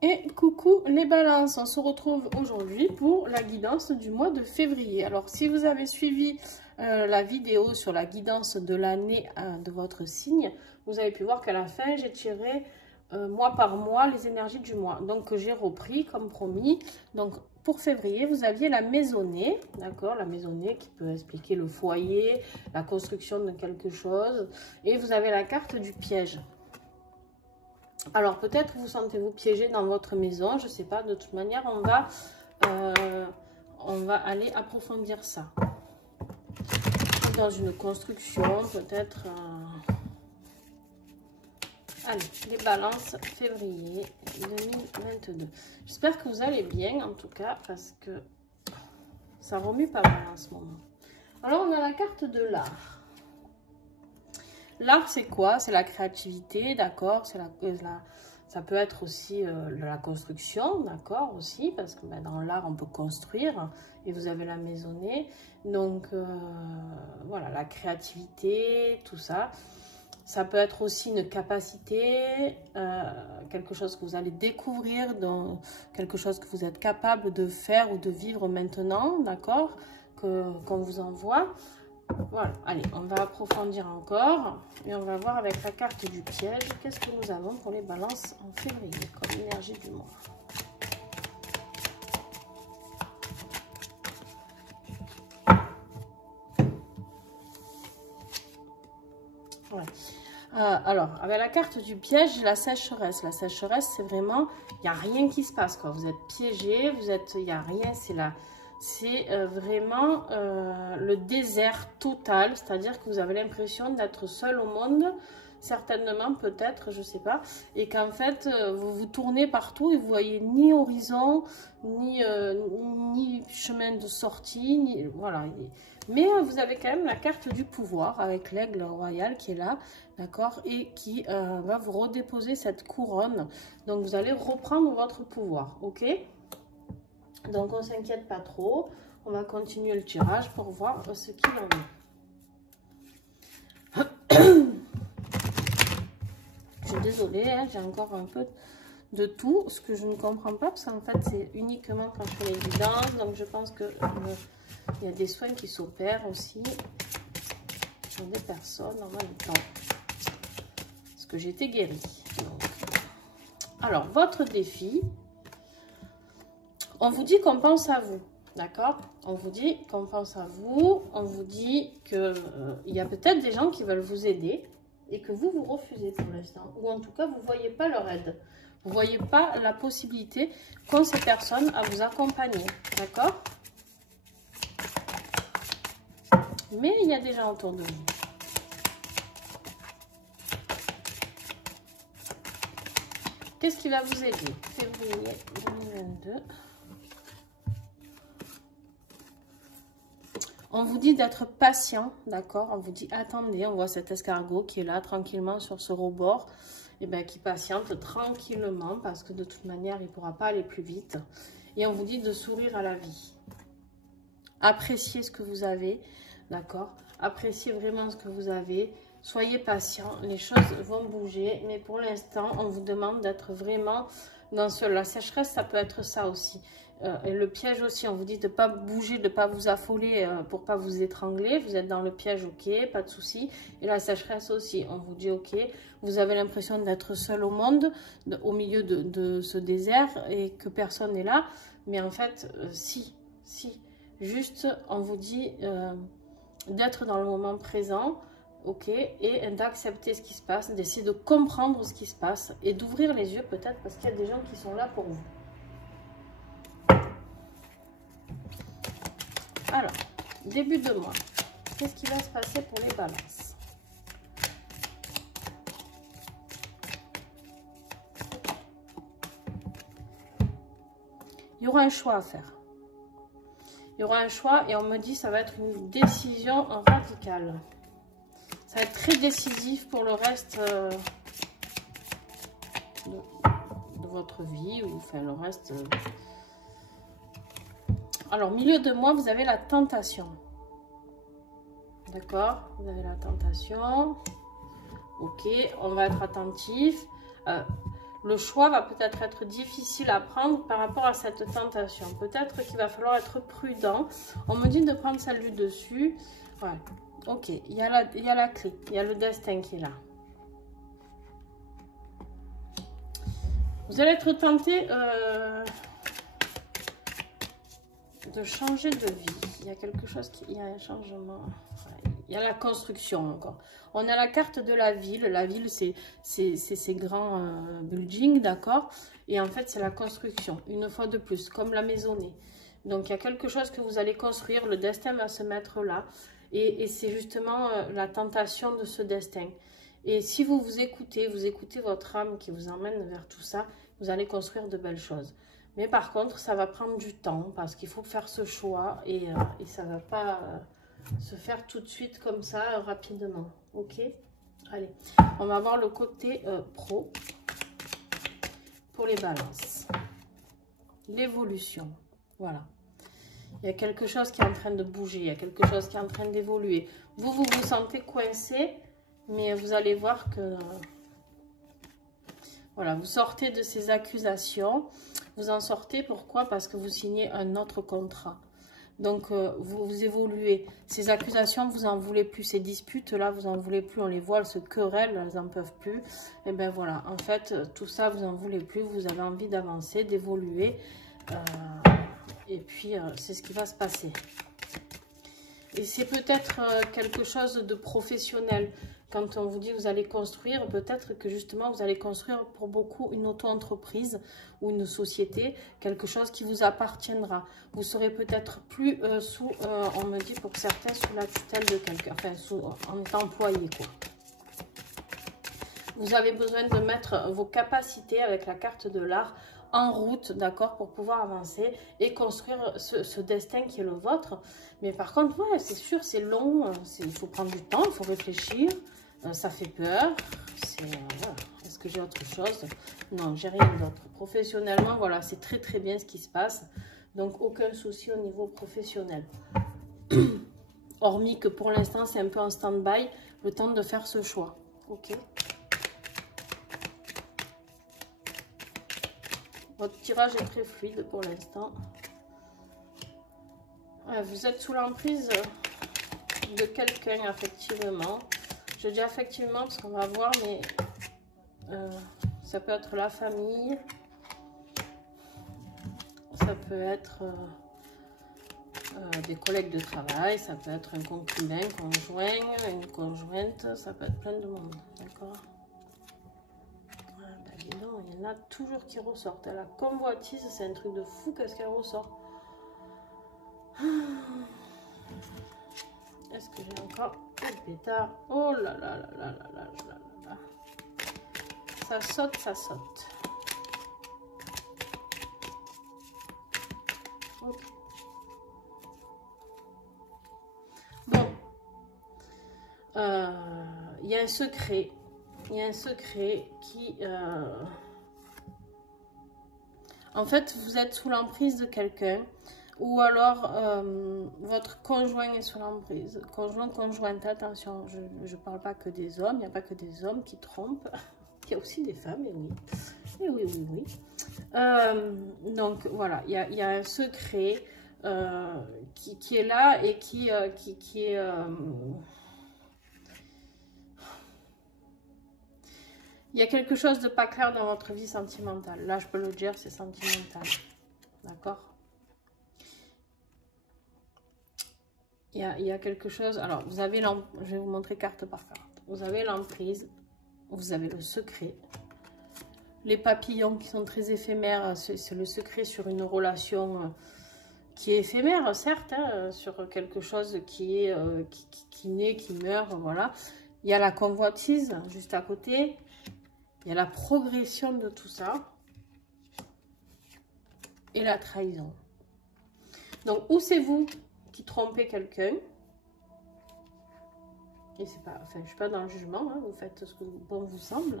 Et coucou les balances, on se retrouve aujourd'hui pour la guidance du mois de février. Alors si vous avez suivi la vidéo sur la guidance de l'année de votre signe, vous avez pu voir qu'à la fin j'ai tiré mois par mois les énergies du mois. Donc j'ai repris comme promis. Donc pour février vous aviez la maisonnée, d'accord, la maisonnée qui peut expliquer le foyer, la construction de quelque chose. Et vous avez la carte du piège. Alors peut-être vous sentez-vous piégé dans votre maison, je ne sais pas, de toute manière on va aller approfondir ça. Dans une construction, peut-être... Allez, les balances février 2022. J'espère que vous allez bien en tout cas, parce que ça remue pas mal en ce moment. Alors on a la carte de l'art. L'art, c'est quoi? C'est la créativité, d'accord? Ça peut être aussi la construction, d'accord? Aussi, parce que ben, dans l'art, on peut construire. Et vous avez la maisonnée. Donc, voilà, la créativité, tout ça. Ça peut être aussi une capacité, quelque chose que vous allez découvrir, quelque chose que vous êtes capable de faire ou de vivre maintenant, d'accord? Qu'on vous envoie. Voilà, allez, on va approfondir encore et on va voir avec la carte du piège qu'est-ce que nous avons pour les balances en février comme énergie du mois. Ouais. Alors, avec la carte du piège, la sécheresse. La sécheresse, c'est vraiment, il n'y a rien qui se passe, quoi. Vous êtes piégé, il n'y a rien, c'est vraiment le désert total, c'est-à-dire que vous avez l'impression d'être seul au monde, certainement, peut-être, je ne sais pas, et qu'en fait, vous vous tournez partout et vous voyez ni horizon, ni chemin de sortie, voilà. Mais vous avez quand même la carte du pouvoir avec l'aigle royal qui est là, d'accord, et qui va vous redéposer cette couronne. Donc, vous allez reprendre votre pouvoir, ok ? Donc, on ne s'inquiète pas trop. On va continuer le tirage pour voir ce qu'il en est. Je suis désolée, hein, j'ai encore un peu de tout. Ce que je ne comprends pas, parce qu'en fait, c'est uniquement quand je fais les guidances. Donc, je pense qu'il y a des soins qui s'opèrent aussi sur des personnes en même temps. Parce que j'ai été guérie. Donc. Alors, votre défi... On vous dit qu'on pense à vous, d'accord? On vous dit qu'on pense à vous, on vous dit qu'il y a peut-être des gens qui veulent vous aider et que vous refusez pour l'instant. Ou en tout cas, vous ne voyez pas leur aide. Vous ne voyez pas la possibilité qu'ont ces personnes à vous accompagner, d'accord? Mais il y a des gens autour de vous. Qu'est-ce qui va vous aider? Février 2022. On vous dit d'être patient, d'accord? On vous dit, attendez, on voit cet escargot qui est là tranquillement sur ce rebord, et bien qui patiente tranquillement parce que de toute manière, il ne pourra pas aller plus vite. Et on vous dit de sourire à la vie. Appréciez ce que vous avez, d'accord? Appréciez vraiment ce que vous avez. Soyez patient, les choses vont bouger, mais pour l'instant, on vous demande d'être vraiment dans la sécheresse, ça peut être ça aussi. Et le piège aussi, on vous dit de ne pas bouger, de ne pas vous affoler pour ne pas vous étrangler. Vous êtes dans le piège, ok, pas de souci. Et la sécheresse aussi, on vous dit ok, vous avez l'impression d'être seul au monde, au milieu de ce désert et que personne n'est là. Mais en fait, si. Juste, on vous dit d'être dans le moment présent, ok, et d'accepter ce qui se passe, d'essayer de comprendre ce qui se passe et d'ouvrir les yeux peut-être parce qu'il y a des gens qui sont là pour vous. Alors, début de mois, qu'est-ce qui va se passer pour les balances? Il y aura un choix à faire. Il y aura un choix et on me dit que ça va être une décision radicale. Ça va être très décisif pour le reste de votre vie ou enfin le reste... Alors, milieu de mois, vous avez la tentation. D'accord? Vous avez la tentation. Ok, on va être attentif. le choix va peut-être être difficile à prendre par rapport à cette tentation. Peut-être qu'il va falloir être prudent. On me dit de prendre celle du dessus. Ouais, ok, il y a la clé, il y a le destin qui est là. Vous allez être tenté de changer de vie. Il y a quelque chose il y a un changement. Ouais, il y a la construction encore. On a la carte de la ville. La ville, c'est ces grands buildings, d'accord? Et en fait, c'est la construction, une fois de plus, comme la maisonnée. Donc, il y a quelque chose que vous allez construire. Le destin va se mettre là. Et c'est justement la tentation de ce destin. Et si vous écoutez votre âme qui vous emmène vers tout ça, vous allez construire de belles choses. Mais par contre, ça va prendre du temps parce qu'il faut faire ce choix et ça ne va pas se faire tout de suite comme ça, rapidement. Ok? Allez, on va voir le côté pro pour les balances. L'évolution. Voilà. Il y a quelque chose qui est en train de bouger, il y a quelque chose qui est en train d'évoluer. Vous vous sentez coincé, mais vous allez voir que... Voilà, vous sortez de ces accusations. Vous en sortez, pourquoi? Parce que vous signez un autre contrat. Donc, vous évoluez. Ces accusations, vous n'en voulez plus. Ces disputes-là, vous n'en voulez plus. On les voit, elles se querellent, elles n'en peuvent plus. Et bien voilà, en fait, tout ça, vous n'en voulez plus. Vous avez envie d'avancer, d'évoluer. Et puis, c'est ce qui va se passer. Et c'est peut-être quelque chose de professionnel. Quand on vous dit vous allez construire, peut-être que justement vous allez construire pour beaucoup une auto-entreprise ou une société, quelque chose qui vous appartiendra. Vous serez peut-être plus sous, on me dit pour certains, sous la tutelle de quelqu'un, enfin en étant employé quoi. Vous avez besoin de mettre vos capacités avec la carte de l'art en route, d'accord, pour pouvoir avancer et construire ce destin qui est le vôtre. Mais par contre, ouais, c'est sûr, c'est long, il faut prendre du temps, il faut réfléchir, ça fait peur. Voilà. Est-ce que j'ai autre chose? Non, j'ai rien d'autre. Professionnellement, voilà, c'est très très bien ce qui se passe. Donc, aucun souci au niveau professionnel. Hormis que pour l'instant, c'est un peu en stand-by, le temps de faire ce choix. Ok. Votre tirage est très fluide pour l'instant. Vous êtes sous l'emprise de quelqu'un, effectivement. Je dis effectivement parce qu'on va voir, mais ça peut être la famille. Ça peut être des collègues de travail. Ça peut être un concubin, conjoint, une conjointe. Ça peut être plein de monde. D'accord? Il y en a toujours qui ressortent. La convoitise, c'est un truc de fou. Qu'est-ce qu'elle ressort? Est-ce que j'ai encore des pétards? Oh là là là là là là là là. Ça saute, ça saute. Ok. Bon. Il y a un secret. Il y a un secret qui... En fait, vous êtes sous l'emprise de quelqu'un. Ou alors, votre conjoint est sous l'emprise. Conjoint, conjointe, attention, je ne parle pas que des hommes. Il n'y a pas que des hommes qui trompent. Il y a aussi des femmes, et oui. Et oui, oui, oui. Donc, voilà, il y a un secret qui est là et qui est... il y a quelque chose de pas clair dans votre vie sentimentale. Là, je peux le dire, c'est sentimental. D'accord? Il y a quelque chose... Alors, vous avez je vais vous montrer carte par carte. Vous avez l'emprise. Vous avez le secret. Les papillons qui sont très éphémères. C'est le secret sur une relation qui est éphémère, certes. Hein, sur quelque chose qui naît, qui meurt. Voilà. Il y a la convoitise juste à côté. Il y a la progression de tout ça. Et la trahison. Donc, où c'est vous qui trompez quelqu'un? Et c'est pas, enfin, je suis pas dans le jugement. Hein, vous faites ce que bon vous semble.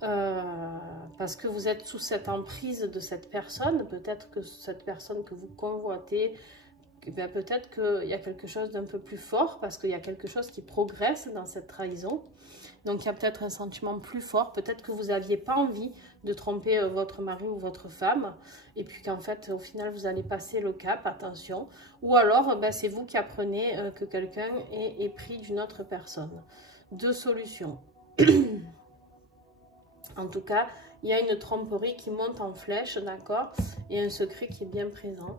Parce que vous êtes sous cette emprise de cette personne. Peut-être que cette personne que vous convoitez, eh bien, peut-être qu'il y a quelque chose d'un peu plus fort. Parce qu'il y a quelque chose qui progresse dans cette trahison. Donc, il y a peut-être un sentiment plus fort. Peut-être que vous n'aviez pas envie de tromper votre mari ou votre femme. Et puis qu'en fait, au final, vous allez passer le cap, attention. Ou alors, ben, c'est vous qui apprenez que quelqu'un est pris d'une autre personne. Deux solutions. En tout cas, il y a une tromperie qui monte en flèche, d'accord? Et un secret qui est bien présent.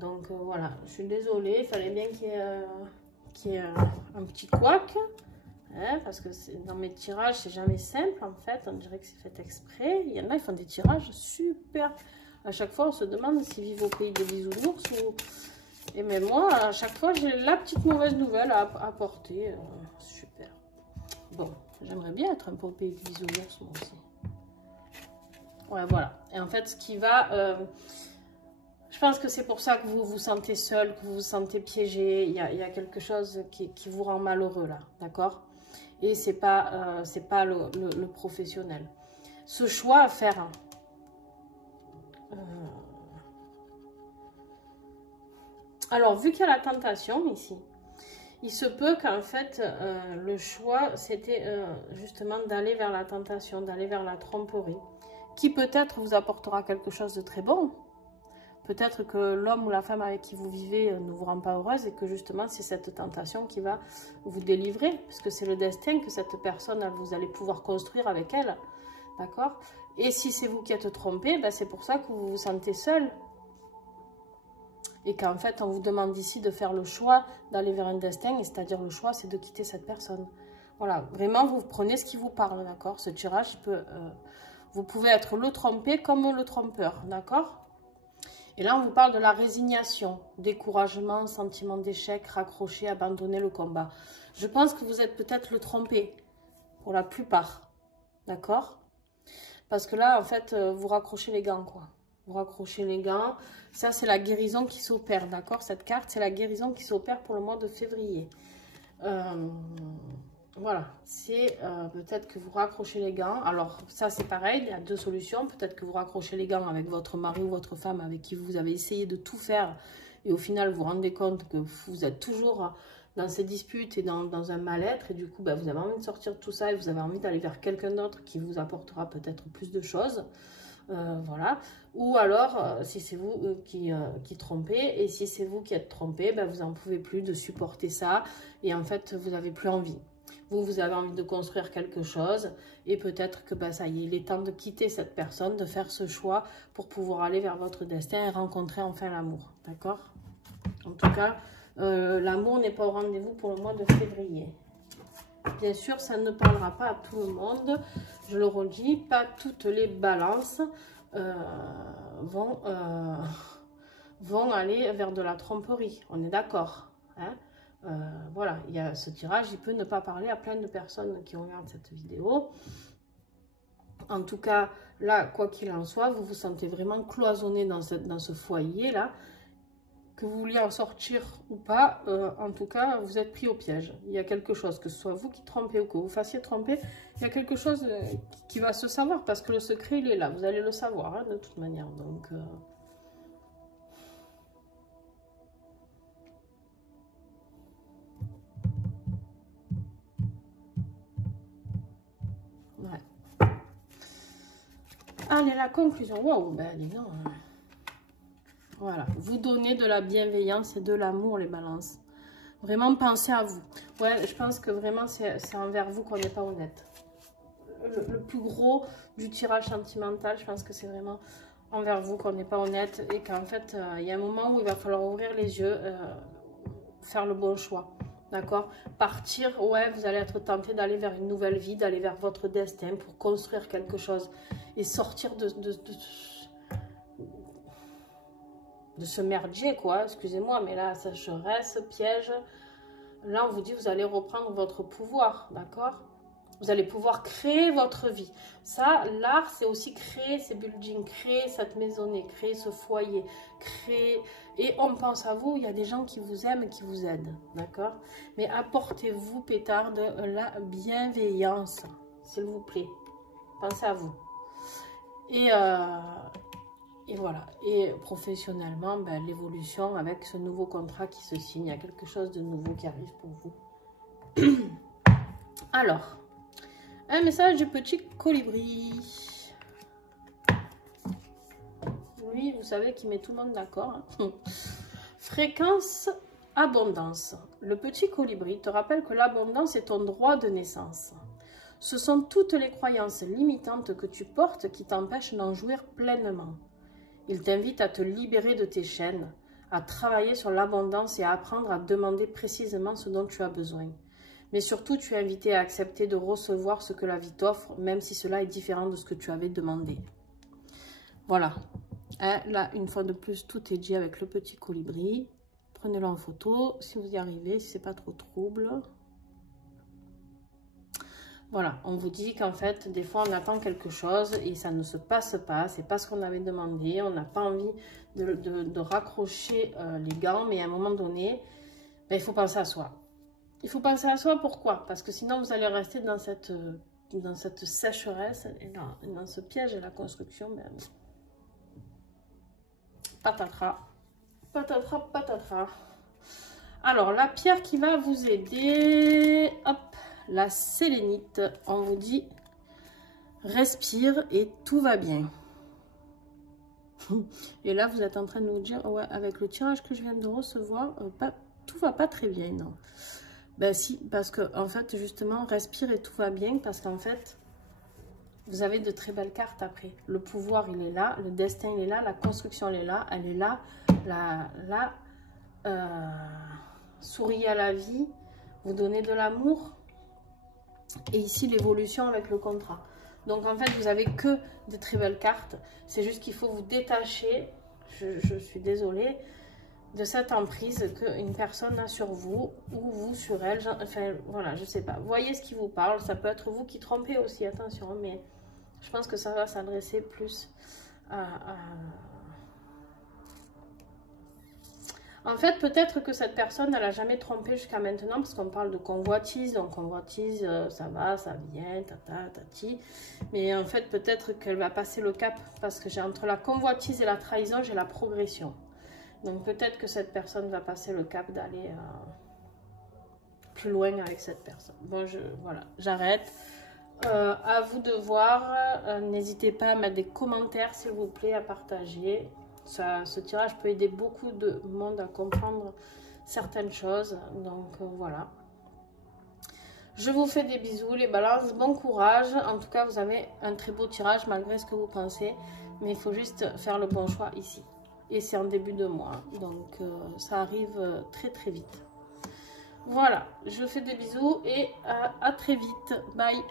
Donc, voilà. Je suis désolée. Il fallait bien qu'il y ait un petit couac. Hein, parce que dans mes tirages, c'est jamais simple en fait. On dirait que c'est fait exprès. Il y en a, ils font des tirages super. À chaque fois, on se demande s'ils vivent au pays des bisounours ou... Et même moi, à chaque fois, j'ai la petite mauvaise nouvelle à apporter. Super. Bon, j'aimerais bien être un peu au pays des bisounours, moi aussi. Ouais, voilà. Et en fait, ce qui va... je pense que c'est pour ça que vous vous sentez seul, que vous vous sentez piégé. Il y a quelque chose qui vous rend malheureux là, d'accord? Et c'est pas le professionnel. Ce choix à faire... Alors, vu qu'il y a la tentation ici, il se peut qu'en fait, le choix, c'était justement d'aller vers la tentation, d'aller vers la tromperie, qui peut-être vous apportera quelque chose de très bon. Peut-être que l'homme ou la femme avec qui vous vivez ne vous rend pas heureuse et que justement, c'est cette tentation qui va vous délivrer, parce que c'est le destin que cette personne, vous allez pouvoir construire avec elle, d'accord? Et si c'est vous qui êtes trompé, ben c'est pour ça que vous vous sentez seul. Et qu'en fait, on vous demande ici de faire le choix d'aller vers un destin, et c'est-à-dire le choix, c'est de quitter cette personne. Voilà, vraiment, vous prenez ce qui vous parle, d'accord? Ce tirage, vous pouvez être le trompé comme le trompeur, d'accord? Et là, on vous parle de la résignation, découragement, sentiment d'échec, raccrocher, abandonner le combat. Je pense que vous êtes peut-être le trompé, pour la plupart, d'accord? Parce que là, en fait, vous raccrochez les gants, quoi. Vous raccrochez les gants. Ça, c'est la guérison qui s'opère, d'accord? Cette carte, c'est la guérison qui s'opère pour le mois de février. Voilà, c'est peut-être que vous raccrochez les gants. Alors, ça, c'est pareil, il y a deux solutions. Peut-être que vous raccrochez les gants avec votre mari ou votre femme avec qui vous avez essayé de tout faire. Et au final, vous vous rendez compte que vous êtes toujours dans ces disputes et dans un mal-être. Et du coup, ben, vous avez envie de sortir de tout ça et vous avez envie d'aller vers quelqu'un d'autre qui vous apportera peut-être plus de choses. Voilà. Ou alors, si c'est vous qui trompez, et si c'est vous qui êtes trompé, ben, vous n'en pouvez plus de supporter ça. Et en fait, vous n'avez plus envie. Vous avez envie de construire quelque chose et peut-être que bah, ça y est, il est temps de quitter cette personne, de faire ce choix pour pouvoir aller vers votre destin et rencontrer enfin l'amour. D'accord? En tout cas, l'amour n'est pas au rendez-vous pour le mois de février. Bien sûr, ça ne parlera pas à tout le monde. Je le redis, pas toutes les balances vont aller vers de la tromperie. On est d'accord, hein? Voilà, il y a ce tirage, il peut ne pas parler à plein de personnes qui regardent cette vidéo. En tout cas, là, quoi qu'il en soit, vous vous sentez vraiment cloisonné dans ce foyer-là. Que vous vouliez en sortir ou pas, en tout cas, vous êtes pris au piège. Il y a quelque chose, que ce soit vous qui trompez ou que vous fassiez tromper, il y a quelque chose qui va se savoir parce que le secret, il est là. Vous allez le savoir, hein, de toute manière. Donc... Allez, la conclusion. Waouh, ben dis donc. Voilà, vous donnez de la bienveillance et de l'amour, les balances. Vraiment, pensez à vous. Ouais, je pense que vraiment, c'est envers vous qu'on n'est pas honnête. Le plus gros du tirage sentimental, je pense que c'est vraiment envers vous qu'on n'est pas honnête. Et qu'en fait, il y a un moment où il va falloir ouvrir les yeux, faire le bon choix. D'accord? Partir, ouais, vous allez être tenté d'aller vers une nouvelle vie, d'aller vers votre destin pour construire quelque chose. Et sortir de ce merdier, quoi. Excusez-moi, mais là, sécheresse, piège. Là, on vous dit, vous allez reprendre votre pouvoir, d'accord? Vous allez pouvoir créer votre vie. Ça, l'art, c'est aussi créer ces buildings, créer cette maisonnée, créer ce foyer, créer... Et on pense à vous, il y a des gens qui vous aiment et qui vous aident, d'accord? Mais apportez-vous, pétard, de la bienveillance, s'il vous plaît. Pensez à vous. Et voilà. Et professionnellement, ben, l'évolution avec ce nouveau contrat qui se signe. Il y a quelque chose de nouveau qui arrive pour vous. Alors, Un message du petit colibri. Lui, vous savez qu'il met tout le monde d'accord. Hein. Fréquence abondance. Le petit colibri te rappelle que l'abondance est ton droit de naissance. Ce sont toutes les croyances limitantes que tu portes qui t'empêchent d'en jouir pleinement. Il t'invite à te libérer de tes chaînes, à travailler sur l'abondance et à apprendre à demander précisément ce dont tu as besoin. Mais surtout, tu es invité à accepter de recevoir ce que la vie t'offre, même si cela est différent de ce que tu avais demandé. Voilà. Là, une fois de plus, tout est dit avec le petit colibri. Prenez-le en photo si vous y arrivez, si ce n'est pas trop trouble. Voilà, on vous dit qu'en fait, des fois, on attend quelque chose et ça ne se passe pas. C'est pas ce qu'on avait demandé. On n'a pas envie de raccrocher les gants, mais à un moment donné, ben, il faut penser à soi. Il faut penser à soi, pourquoi? Parce que sinon, vous allez rester dans cette sécheresse et dans ce piège à la construction. Ben, patatras, patatras, patatras. Alors, la pierre qui va vous aider, hop, la sélénite. On vous dit, respire et tout va bien. Et là, vous êtes en train de nous dire, ouais, avec le tirage que je viens de recevoir, tout va pas très bien, non? Ben si, parce que en fait, justement, respire et tout va bien, parce qu'en fait, vous avez de très belles cartes après. Le pouvoir, il est là, le destin, il est là, la construction, elle est là, souriez à la vie, vous donnez de l'amour. Et ici, l'évolution avec le contrat. Donc, en fait, vous avez que de très belles cartes. C'est juste qu'il faut vous détacher, je suis désolée, de cette emprise qu'une personne a sur vous ou vous sur elle. Enfin, voilà, je sais pas. Voyez ce qui vous parle. Ça peut être vous qui trompez aussi, attention. Mais je pense que ça va s'adresser plus à... En fait, peut-être que cette personne, elle n'a jamais trompé jusqu'à maintenant, parce qu'on parle de convoitise. Donc, convoitise, ça va, ça vient, tata, tati. Mais en fait, peut-être qu'elle va passer le cap, parce que j'ai entre la convoitise et la trahison, j'ai la progression. Donc, peut-être que cette personne va passer le cap d'aller plus loin avec cette personne. Bon, voilà, j'arrête. À vous de voir. N'hésitez pas à mettre des commentaires, s'il vous plaît, à partager. Ce tirage peut aider beaucoup de monde à comprendre certaines choses. Donc, voilà. Je vous fais des bisous, les balances. Bon courage. En tout cas, vous avez un très beau tirage, malgré ce que vous pensez. Mais il faut juste faire le bon choix ici. Et c'est en début de mois. Donc, ça arrive très, très vite. Voilà. Je vous fais des bisous et à très vite. Bye.